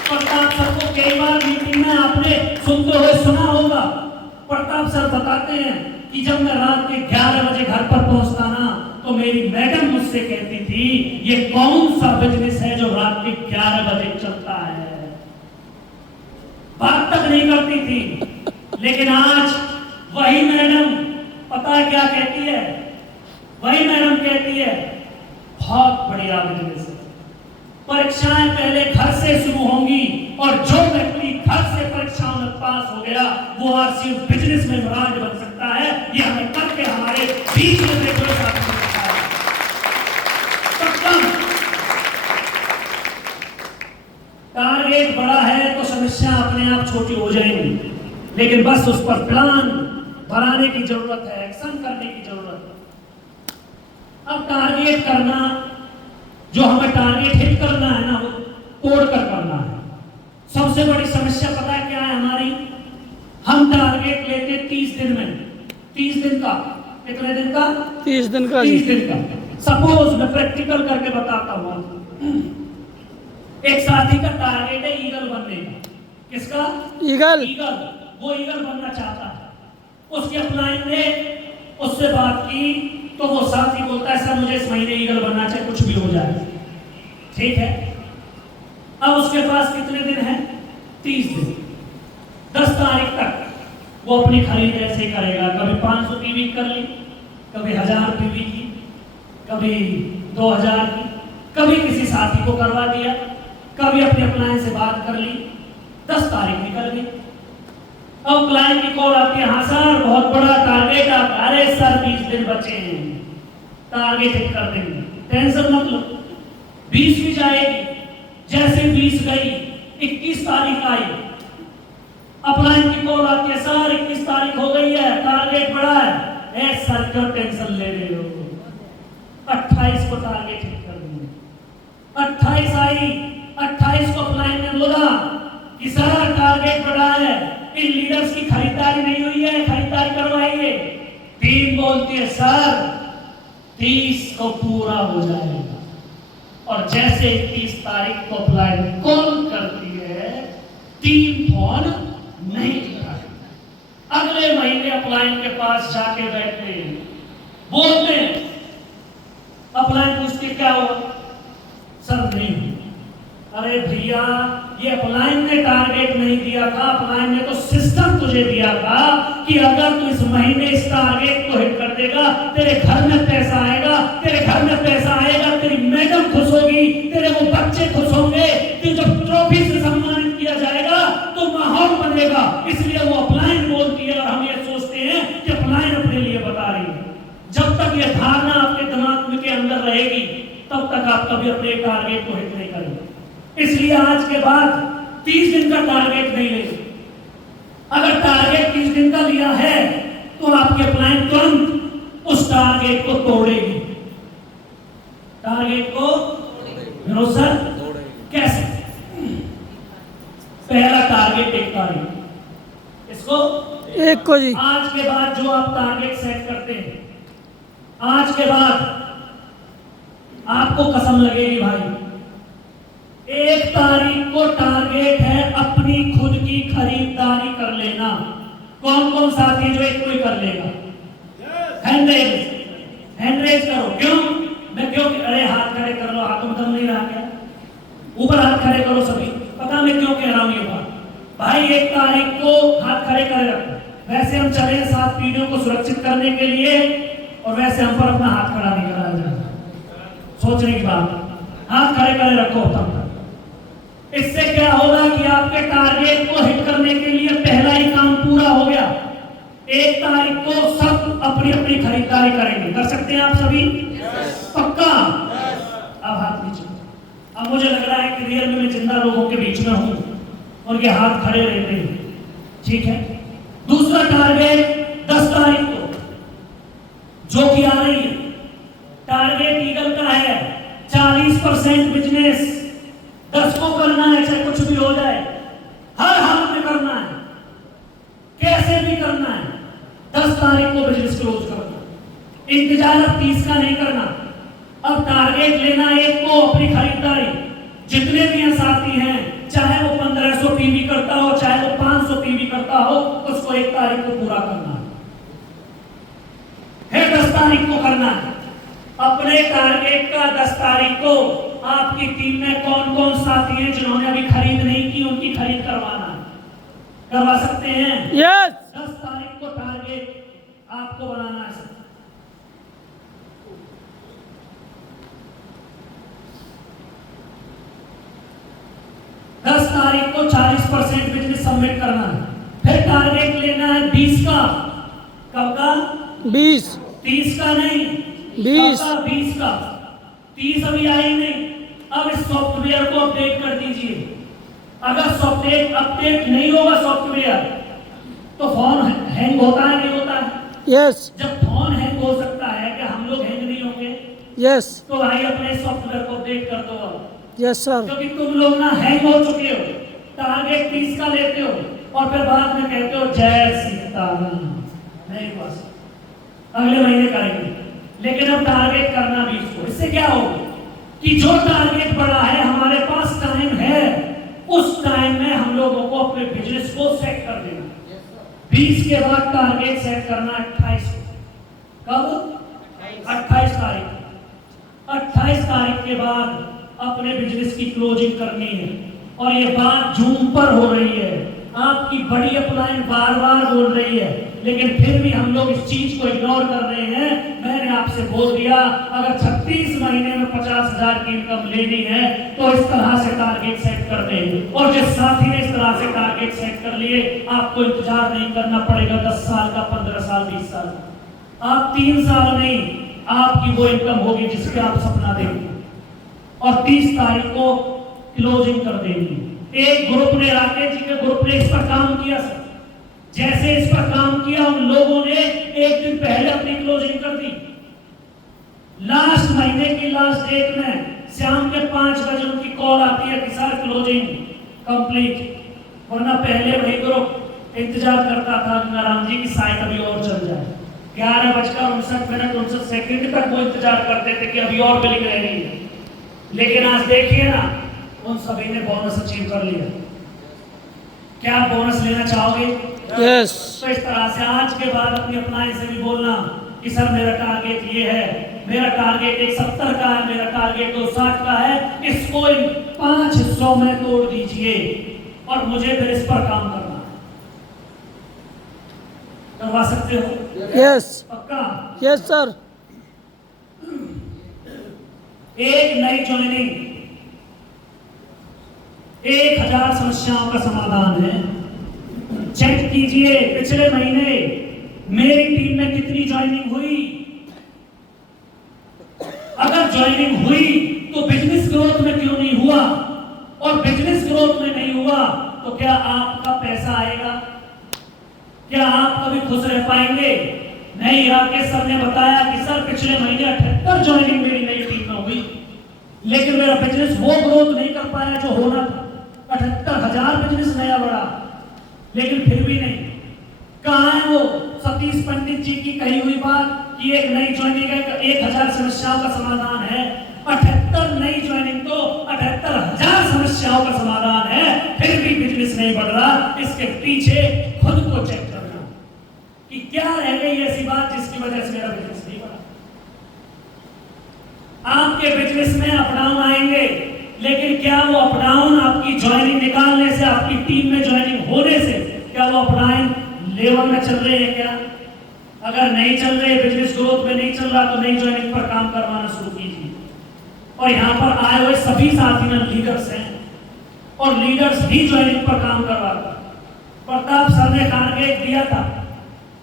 प्रताप सर को, कई बार मीटिंग में आपने सुनते हुए सुना होगा। प्रताप सर बताते हैं कि जब मैं रात के 11 बजे घर पर पहुंचता ना, तो मेरी मैडम मुझसे कहती थी ये कौन सा बिजनेस है जो रात के 11 बजे चलता है। बात तक नहीं करती थी। लेकिन आज वही मैडम पता है क्या कहती है? वही मैडम कहती है बहुत बढ़िया बिजनेस है। परीक्षाएं पहले घर से शुरू होंगी और जो व्यक्ति घर से परीक्षाओं में पास हो गया वो आरसीएम बिजनेस में महाराज बन सकता है। ये हमें करके हमारे बीच में देखो टारगेट बड़ा है तो समस्या अपने आप छोटी हो जाएंगी। लेकिन बस उस पर प्लान बनाने की जरूरत है, एक्शन करने की जरूरत है। अब टारगेट करना, जो हमें टारगेट हिट करना है ना, वो तोड़कर करना है। सबसे बड़ी समस्या पता है क्या है हमारी? हम टारगेट लेते 30 दिन में। 30 दिन का, कितने दिन का? 30 दिन का। 30 दिन का। सपोज मैं प्रैक्टिकल करके बताता हूँ। एक साथी का टारगेट है ईगल बनने का। किसका? ईगल। ईगल। वो ईगल बनना चाहता है। उसके अपलाइन ने उससे बात की तो वो साथी बोलता है सर मुझे इस महीने ईगल बनना चाहिए, कुछ भी हो जाए। ठीक है। अब उसके पास कितने दिन है? 30 दिन। 10 तारीख तक वो अपनी खरीद ऐसे करेगा। कभी 500 की वीक कर ली, कभी 1000 की वीक की, कभी 2000 की, कभी किसी साथी को करवा दिया, कभी अपने क्लाइंट से बात कर ली। 10 तारीख निकल गई। अब क्लाइंट की कॉल आती है, हाँ सर बहुत बड़ा टारगेट आप। अरे सर 20 दिन बचे हैं, टारगेट हिट कर देंगे, टेंशन मत लो। 20 भी जाएगी। जैसे 20 गई, 21 तारीख आई, अपलाइन की कॉल आती है, सर 21 तारीख हो गई है, टारगेट बढ़ा है। ए सर क्यों टेंशन ले रहे हो? 28 को टारगेट हिट कर देंगे। 28 आई, 28 को अपलाइन ने बोला कि सर टारगेट बढ़ा है, इन लीडर्स की खरीदारी नहीं हुई है, खरीदारी करवाइए। टीम बोलती है सर 30 को पूरा हो जाएगा। और जैसे 30 तारीख को अपलाइन कॉल करती है, टीम फोन नहीं उठाती। अगले महीने अपलाइन के पास जाके बैठते हैं, बोलते हैं, अपलाइन पूछती क्या हुआ? सर नहीं। अरे दिया, ये अपलाइन ने टारगेट नहीं दिया था, अपलाइन ने तो सिस्टम तुझे दिया था कि अगर तू इस महीने इस टारगेट को हिट कर देगा, तेरे घर में पैसा आएगा, तेरे घर में पैसा आएगा, तेरी मैडम खुश होगी, तेरे वो बच्चे खुश होंगे, तो जब ट्रॉफी से सम्मानित किया जाएगा तो माहौल बनेगा। इसलिए वो अपलाइन बोलती है और हम ये सोचते हैं कि अपलाइन अपने लिए बता रही है। जब तक ये धारणा आपके दिमाग में के अंदर रहेगी तब तक आप कभी अपने टारगेट को हिट नहीं करेंगे। इसलिए आज के बाद 30 दिन का टारगेट नहीं लेंगे। अगर टारगेट 30 दिन का लिया है तो आपकी अपलाइन तुरंत उस टारगेट को तोड़ेगी। टारगेट को भरोसा कैसे? पहला टारगेट 1 तारीख, इसको 1 को जी। आज के बाद जो आप टारगेट सेट करते हैं, आज के बाद आपको कसम लगेगी भाई, 1 तारीख को टारगेट है अपनी खुद की खरीदारी कर लेना। कौन कौन साथी जो एक कोई कर लेगा? हैंड रेज करो। क्यों? मैं क्यों? अरे हाथ खड़े कर लो, हाथों में दम नहीं रहा क्या? ऊपर हाथ खड़े करो सभी। पता मैं क्यों कह रहा हूं ये बात भाई? 1 तारीख को हाथ खड़े करे रखो। वैसे हम चले 7 पीढ़ियों को सुरक्षित करने के लिए और वैसे हम पर अपना हाथ खड़ा नहीं कराया जाए। सोचने की बात, हाथ खड़े करे रखो तब तक। इससे क्या होगा कि आपके टारगेट को हिट करने के लिए पहला ही काम पूरा हो गया। 1 तारीख को सब अपनी अपनी खरीदारी करेंगे। कर सकते हैं आप सभी? पक्का? अब हाथ नीचे। अब मुझे लग रहा है कि रियल में मैं जिंदा लोगों के बीच में हूं और ये हाथ खड़े रहते हैं। ठीक है। दूसरा टारगेट 10 तारीख को जो कि आ रही है, टारगेट ईगल का है 40% बिजनेस 10 को करना है, चाहे कुछ भी हो जाए, हर हाल में करना है, कैसे भी करना है। 10 तारीख को बिजनेस क्लोज करना। इंतजार अब 30 का नहीं करना। अब टारगेट लेना 1 को अपनी खरीदारी। जितने भी साथी हैं, चाहे वो 1500 पीवी करता हो, चाहे वो 500 पीवी करता हो, उसको 1 तारीख को पूरा करना है। 10 तारीख को करना है अपने टारगेट का। 10 तारीख को आपकी टीम में कौन कौन साथी हैं जिन्होंने अभी खरीद नहीं की, उनकी खरीद करवाना है। करवा सकते हैं? यस। 10 तारीख को टारगेट आपको बनाना है। 10 तारीख को 40% बिजनेस सबमिट करना है। फिर टारगेट लेना है 20 का। कब का? 20। 30 का नहीं, 20 का। 30 अभी आई नहीं। अब इस सॉफ्टवेयर को अपडेट कर दीजिए। अगर सॉफ्टवेयर अपडेट नहीं होगा सॉफ्टवेयर तो फोन हैंग होता है, नहीं होता है? यस। जब फोन हैंग हो सकता है, क्या हम लोग हैंग नहीं होंगे? यस। तो भाई अपने सॉफ्टवेयर को अपडेट कर दो। Yes sir. क्योंकि तुम लोग ना हैंग हो चुके हो। टारगेट 30 का लेते हो और फिर बाद में कहते हो जय सीताराम। नहीं बस अगले महीने करेंगे, लेकिन अब टारगेट करना 20 को। इससे क्या होगा कि जो टारगेट बड़ा है, हमारे पास टाइम है, उस टाइम में हम लोगों को अपने बिजनेस को सेट कर देना। 20 के बाद टारगेट सेट करना 28 को। कब? 28 तारीख। 28 तारीख के बाद अपने बिजनेस की क्लोजिंग करनी है। और ये बात जूम पर हो रही है, आपकी बड़ी अपलाइन बार बार बोल रही है, लेकिन फिर भी हम लोग इस चीज को इग्नोर कर रहे हैं। मैंने आपसे बोल दिया, अगर 36 महीने में 50,000 की इनकम लेनी है तो इस तरह से टारगेट सेट कर दें। और जिस साथी ने इस तरह से टारगेट सेट कर लिए, आपको इंतजार नहीं करना पड़ेगा 10 साल का, 15 साल, 20 साल। आप 3 साल नहीं, आपकी वो इनकम होगी जिसके आप सपना देंगे। और 30 तारीख को क्लोजिंग कर देंगे। एक ग्रुप ने, राकेश जी के ग्रुप ने इस पर काम किया सर। जैसे इस पर काम किया, उन लोगों ने 1 दिन पहले अपनी क्लोजिंग कर दी। लास्ट महीने की लास्ट डेट में शाम के 5 बजे उनकी कॉल आती है कि सर क्लोजिंग कंप्लीट। वरना पहले वही ग्रुप इंतजार करता था गंगाराम जी की शायद अभी और चल जाए। 11:59 तक वो इंतजार करते थे कि अभी और बिलिंग रह गई है। लेकिन आज देखिए ना, उन सभी ने बोनस अचीव कर लिया। क्या आप बोनस लेना चाहोगे? यस। तो इस तरह से आज के बाद अपनी अपलाइन से भी बोलना कि सर मेरा टारगेट ये है मेरा टारगेट 170 का है, मेरा टारगेट 260 का है, इसको इन 5 हिस्सों में तोड़ दीजिए और मुझे फिर इस पर काम करना है। करवा सकते हो? यस पक्का? Yes sir. एक नई ज्वाइनिंग 1000 समस्याओं का समाधान है। चेक कीजिए पिछले महीने मेरी टीम में कितनी ज्वाइनिंग हुई। अगर ज्वाइनिंग हुई तो बिजनेस ग्रोथ में क्यों नहीं हुआ, और बिजनेस ग्रोथ में नहीं हुआ तो क्या आपका पैसा आएगा? क्या आप कभी खुश रह पाएंगे? नहीं। राकेश सर ने बताया कि सर पिछले महीने 78 ज्वाइनिंग मेरी नई टीम में हुई, लेकिन मेरा बिजनेस वो ग्रोथ नहीं कर पाया जो होना था। 78,000 बिजनेस नया बढ़ा, लेकिन फिर भी नहीं। कहां है वो सतीश पंडित जी की कही हुई बात कि एक नई ज्वाइनिंग का 1000 समस्याओं का समाधान है। 78 नई ज्वाइनिंग तो 78,000 समस्याओं का समाधान है, फिर भी बिजनेस नहीं बढ़ रहा। इसके पीछे खुद को चेक करना कि क्या रह गई ऐसी बात जिसकी वजह से मेरा बिजनेस नहीं बढ़ा। आपके बिजनेस में अप डाउन आएंगे, लेकिन क्या वो अप डाउन आपकी ज्वाइनिंग निकालने से, आपकी टीम में ज्वाइनिंग होने से, क्या वो अप डाउन लेवल में चल रहे हैं? क्या अगर नहीं चल रहे, बिजनेस ग्रोथ में नहीं चल रहा, तो नई ज्वाइनिंग पर काम करवाना शुरू कीजिए। और यहाँ पर आए हुए सभी साथी में लीडर्स हैं, और लीडर्स भी ज्वाइनिंग पर काम करवाता। प्रताप सर ने टारगेट दिया था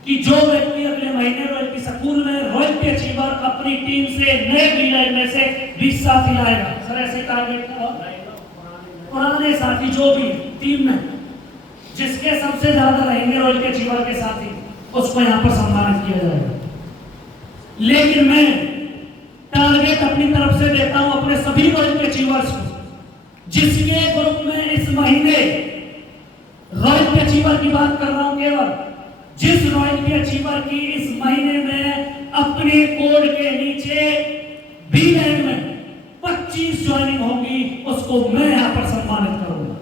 कि जो व्यक्ति अगले महीने रॉयल्टी स्कूल में रॉयल्टी अचीवर अपनी टीम से नए लीडर में से 20 साथी लाएगा। सर ऐसे टारगेट था। पुराने साथी जो भी टीम में जिसके सबसे ज्यादा रहेंगे रॉयल्टी अचीवर के साथी, उसको यहाँ पर सम्मानित किया जाएगा। लेकिन मैं टारगेट अपनी तरफ से देता हूं अपने सभी रॉयल्टी अचीवर्स को, जिसके ग्रुप में इस महीने रॉयल्टी अचीवर की बात कर रहा हूं, केवल जिस रॉयल्टी अचीवर की इस महीने में अपने कोड के नीचे बी रैंक में 25 ज्वाइनिंग होगी, उसको मैं यहां पर सम्मानित करूंगा।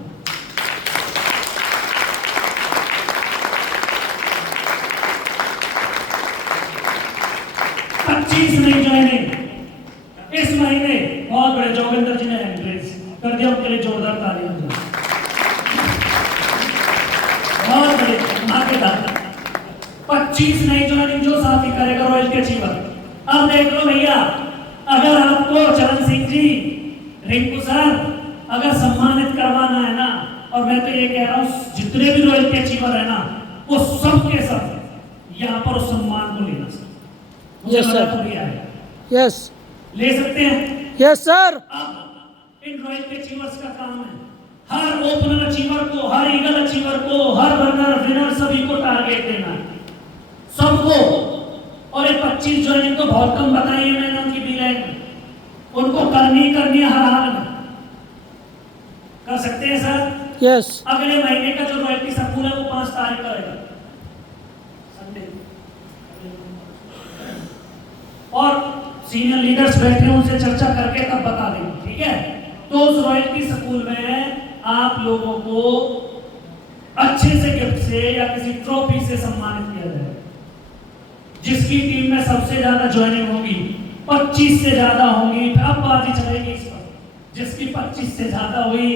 25 नई ज्वाइनिंग इस महीने। बहुत बड़े जोगिंदर जी ने एंट्रेंस कर दिया, उनके लिए जोरदार तालियां। बहुत बड़े धमाकेदार 25 नई ज्वाइनिंग जो साथी करेगा रॉयल्टी अचीवर। अब देख लो भैया, अगर आपको चरण सिंह जी, रिंकू सर अगर सम्मानित करवाना है ना, और मैं तो ये कह रहा हूं जितने भी रॉयल्टी अचीवर है ना, वो सब के सब यहाँ पर उस सम्मान को लेना सर। Yes sir. यस ले सकते हैं। Yes sir. अब इन रॉयल्टी अचीवर्स का काम है हर ओपनर अचीवर को, हर ईगल अचीवर को, हर रनर विनर सभी को टारगेट देना है, सबको। और ये 25 ज्वाइनिंग तो बहुत कम बताई है मैंने उनकी बी रैंक में, उनको करनी है हर हाल में। कर सकते हैं सर? यस। अगले महीने का जो रॉयल्टी स्कूल है वो 5 तारीख का रहेगा, संडे। और सीनियर लीडर्स बैठे हैं, उनसे चर्चा करके तब बता देंगे, ठीक है? तो उस रॉयल्टी स्कूल में आप लोगों को अच्छे से गिफ्ट से या किसी ट्रॉफी से सम्मानित किया जाएगा। जिसकी टीम में सबसे ज्यादा ज्वाइनिंग होगी, 25 से ज्यादा होंगी, अब बाजी चलेगी इस पर। जिसकी 25 से ज्यादा हुई,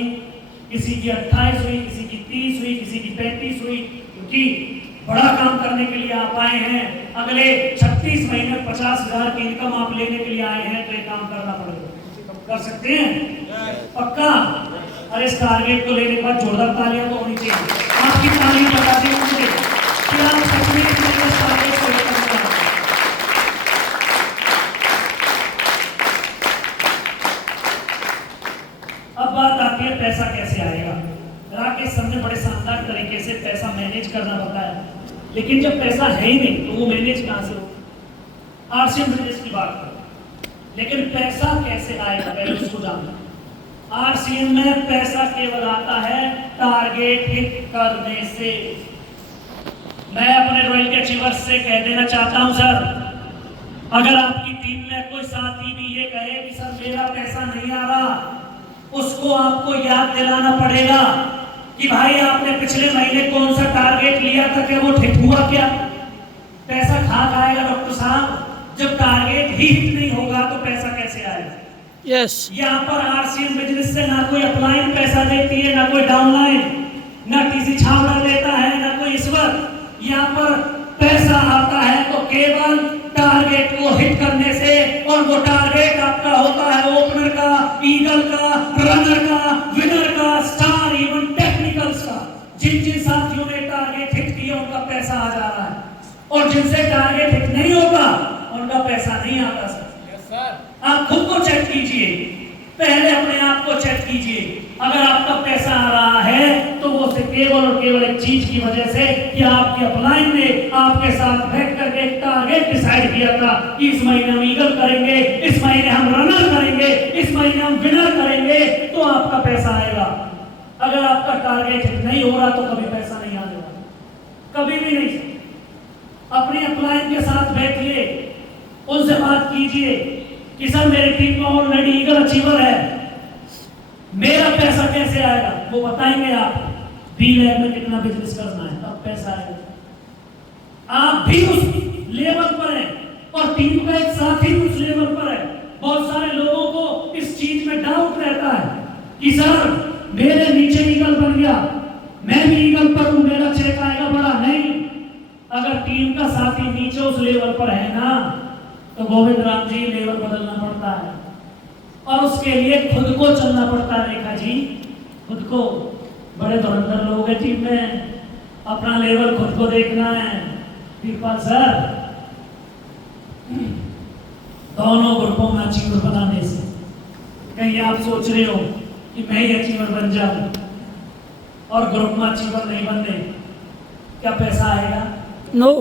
किसी की 28 हुई, किसी की 30 हुई, किसी की 35 हुई, क्योंकि बड़ा काम करने के लिए आप आए हैं। अगले 36 महीने 50,000 की इनकम आप लेने के लिए आए हैं, तो ये काम करना पड़ेगा। कर सकते हैं? पक्का? अरे इस टारगेट को लेने के बाद जोरदार तालियां तो होनी चाहिए। आपकी तालियां बता दें मुझे कि आप सच में इस टारगेट को लेकर अब बात आती है पैसा कैसे आएगा। राकेश सर ने बड़े शानदार तरीके से पैसा मैनेज करना बताया, लेकिन जब पैसा है ही नहीं तो वो मैनेज कहां से हो? आरसीएम बिजनेस की बात करें, लेकिन पैसा कैसे आएगा पहले उसको जानना। आरसीएम में पैसा केवल आता है टारगेट हिट करने से। मैं अपने रॉयल्टी अचीवर्स से कह देना चाहता हूं सर, अगर आपकी टीम में कोई साथी भी ये कहे कि सर मेरा पैसा नहीं आ रहा, उसको आपको याद दिलाना पड़ेगा कि भाई आपने पिछले महीने कौन सा टारगेट लिया था, क्या वो हिट हुआ? क्या पैसा खा खाएगा डॉक्टर साहब? जब टारगेट ही हिट नहीं होगा तो पैसा कैसे आएगा? Yes. यहाँ पर आरसीएम बिजनेस से ना कोई अपलाइन पैसा देती है, ना कोई डाउनलाइन, ना टीसी छावड़ा देता है, ना कोई ईश्वर। यहाँ पर पैसा आता है तो केवल टारगेट को हिट करने से, और वो टारगेट आपका होता है ओपनर का, ईगल का, रनर का, विनर का, स्टार, इवन टेक्निकल्स का। जिन जिन साथियों ने टारगेट हिट किया उनका पैसा आ जा रहा है, और जिनसे टारगेट हिट नहीं होता उनका पैसा नहीं आता सर। आप खुद को चेक कीजिए, पहले अपने आप को चेक कीजिए। अगर आपका पैसा आ रहा है तो वो से केवल और केवल एक चीज की वजह से कि आपके अपलाइन ने आपके साथ बैठ करके एक टारगेट डिसाइड किया था कि इस महीने हम ईगल करेंगे, इस महीने हम रनर करेंगे, इस महीने हम विनर करेंगे, तो आपका पैसा आएगा। अगर आपका टारगेट हिट नहीं हो रहा तो कभी पैसा नहीं आएगा, कभी भी नहीं। अपने अपलाइन के साथ बैठिए, उनसे बात कीजिए कि सर मेरी टीम में ऑलरेडी ईगल अचीवर है, मेरा पैसा कैसे आएगा? वो बताएंगे आप बी लैब में कितना बिजनेस करना है, तब पैसा आएगा। आप भी उस लेवल पर हैं और टीम का एक साथी उस लेवल पर है। बहुत सारे लोगों को इस चीज में डाउट रहता है कि सर मेरे नीचे ईगल बन गया, मैं भी ईगल पर हूं, मेरा चेक आएगा बड़ा। नहीं, अगर टीम का साथी नीचे उस लेवल पर है ना, तो गोविंद राम जी लेवल बदलना पड़ता है, और उसके लिए खुद को चलना पड़ता है। रेखा जी, खुद को, बड़े धुरंधर लोग हैं टीम में, अपना लेवल खुद को देखना है। वीरपाल सर, दोनों ग्रुपों में अचीवर बनाने से कहीं आप सोच रहे हो कि मैं ही अचीवर बन जाऊं और ग्रुप में अचीवर नहीं बनने, क्या पैसा आएगा? No.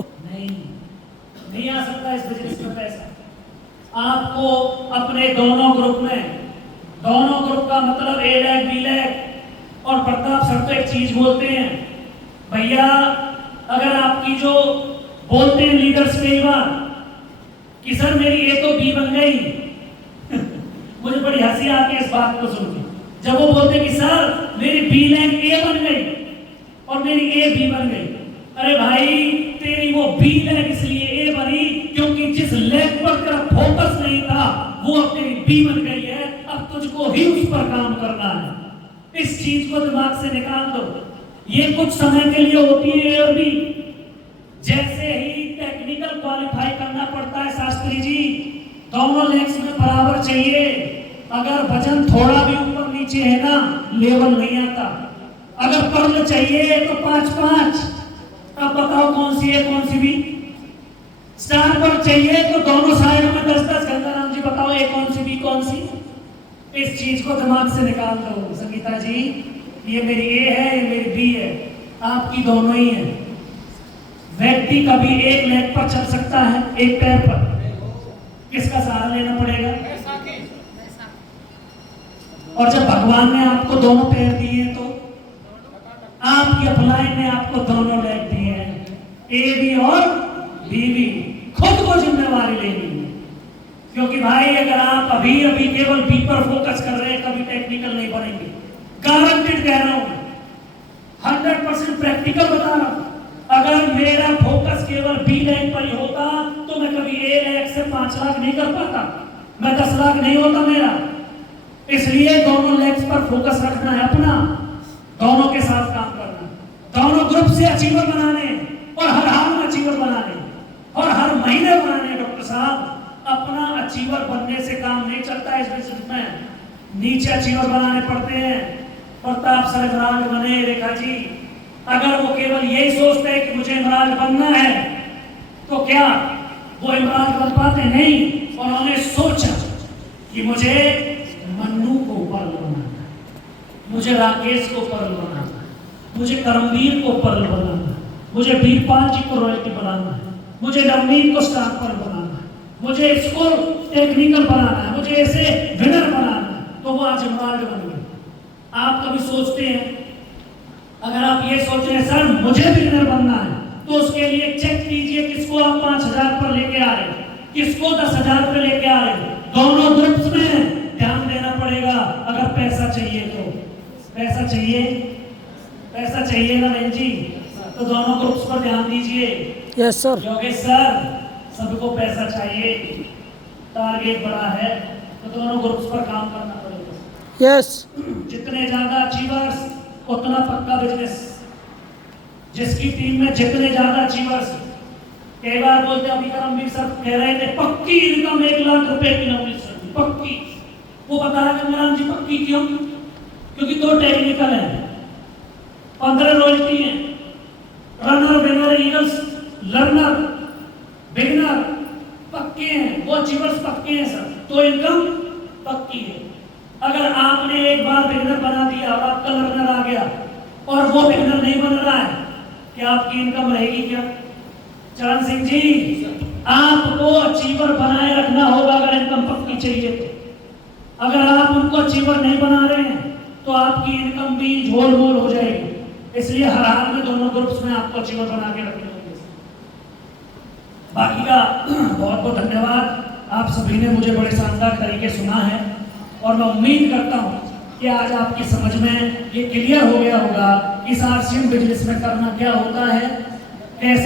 नहीं आ सकता इस बिजनेस में पैसा। आपको अपने दोनों ग्रुप में, दोनों ग्रुप का मतलब ए लैग, बी लैग, और प्रताप सर तो एक चीज बोलते हैं भैया, अगर आपकी जो बोलते हैं लीडर्स कई बार कि सर मेरी ए तो बी बन गई मुझे बड़ी हंसी आती है इस बात को सुन के, जब वो बोलते कि सर मेरी बी लैग ए बन गई और मेरी ए बी बन गई। अरे भाई, तेरी वो बी लैग इसलिए ए बनी क्योंकि जिस लैग पर तेरा फोकस नहीं था वो अब तेरी बी बन गई है। अब तुझको ही उस पर काम करना है। इस चीज को दिमाग से निकाल दो। ये कुछ समय के लिए होती है ए और बी। जैसे ही टेक्निकल क्वालिफाई करना पड़ता है शास्त्री जी, दोनों लेग्स में बराबर चाहिए। अगर वजन थोड़ा भी ऊपर नीचे है ना, लेवल नहीं आता। अगर पर्ल चाहिए तो 5-5। अब बताओ कौन सी है कौन सी भी? स्टार पर चाहिए तो दोनों साइड में 10-10। गंगाराम जी बताओ ए कौन सी बी कौन सी? इस चीज को दिमाग से निकाल दो। संगीता जी, ये मेरी ए है, ये मेरी बी है, आपकी दोनों ही है। व्यक्ति कभी एक लेग पर चल सकता है, एक पैर पर। किसका सहारा लेना पड़ेगा? और जब भगवान ने आपको दोनों पैर दिए तो आपकी अपलाइन ने आपको दोनों लेग दिए हैं, ए भी और बी भी। खुद को जिम्मेवारी लेनी है, क्योंकि भाई अगर आप अभी केवल बी पर फोकस कर रहे हैं, कभी टेक्निकल नहीं बनेंगे। गारंटेड कह रहा हूं, 100% प्रैक्टिकल बता रहा हूं। अगर मेरा फोकस केवल बी लैग पर ही होता तो मैं कभी ए लैग से 5 लाख नहीं कर पाता, मैं 10 लाख नहीं होता मेरा। इसलिए दोनों लेग्स पर फोकस रखना है अपना, दोनों के साथ काम करना, दोनों ग्रुप से अचीवर बनाने और हर हाल में अचीवर बनाने और हर महीने बनाने। डॉक्टर साहब, अपना अचीवर बनने से काम नहीं चलता इस बिजनेस में, नीचे अचीवर बनाने पड़ते हैं। प्रताप सर इमरान बने, रेखा जी, अगर वो केवल यही सोचते हैं कि मुझे इमरान बनना है तो क्या वो इमरान बन पाते? नहीं। उन्होंने सोचा कि मुझे मन्नू को पर्ल बनाना है, मुझे राकेश को पर्ल बनाना है, मुझे करमवीर को पर्ल बनाना है, मुझे वीरपाल जी को रॉयल्टी बनाना है, मुझे नवनीत को स्टार पर्ल बनाना है, मुझे इसको टेक्निकल बनाना है, मुझे ऐसे विनर बनाना है। तो वो आज इमरान बन गए। आप कभी सोचते हैं, अगर आप ये सोच रहे हैं सर मुझे विनर बनना है, तो उसके लिए चेक कीजिए किसको आप 5,000 पर लेके आ रहे हैं, किसको 10,000 पर लेके आ रहे हैं। दोनों ग्रुप्स में ध्यान देना पड़ेगा। अगर पैसा चाहिए तो पैसा चाहिए ना बहन जी, तो दोनों ग्रुप्स पर ध्यान दीजिए। Yes sir. योगेश सर, सबको पैसा चाहिए, टारगेट बड़ा है, तो दोनों ग्रुप्स पर काम करना पड़ेगा। यस जितने ज्यादा अचीवर्स उतना पक्का बिजनेस। जिसकी टीम में जितने ज्यादा अचीवर्स, कई बार बोलते अभी करमवीर सर कह रहे थे पक्की इनकम 1 लाख रुपए की नौकरी सर पक्की। वो बता रहा है मेरा जी पक्की क्यों? क्योंकि 2 टेक्निकल है, 15 रॉयल्टी है, runner winner eagles, learner beginner पक्के हैं, वो अचीवर्स पक्के हैं सर, तो इनकम पक्की है। अगर आपने एक बार बिगिनर बना दिया और आपका लर्नर आ गया और वो बिगिनर नहीं बन रहा है, क्या आपकी इनकम रहेगी क्या? चरण सिंह जी, आपको अचीवर बनाए रखना होगा अगर इनकम पक्की चाहिए तो। अगर आप उनको अचीवर नहीं बना रहे हैं तो आपकी इनकम भी झोल-मोल हो जाएगी। इसलिए हर हाल में दोनों ग्रुप्स में आपको अचीवर बना के रखने होंगे। बाकी का बहुत बहुत धन्यवाद। आप सभी ने मुझे बड़े शानदार तरीके सुना है और मैं उम्मीद करता हूँ कि आज आपकी समझ में ये क्लियर हो गया होगा कि आरसीएम बिजनेस में करना क्या होता है, कैसे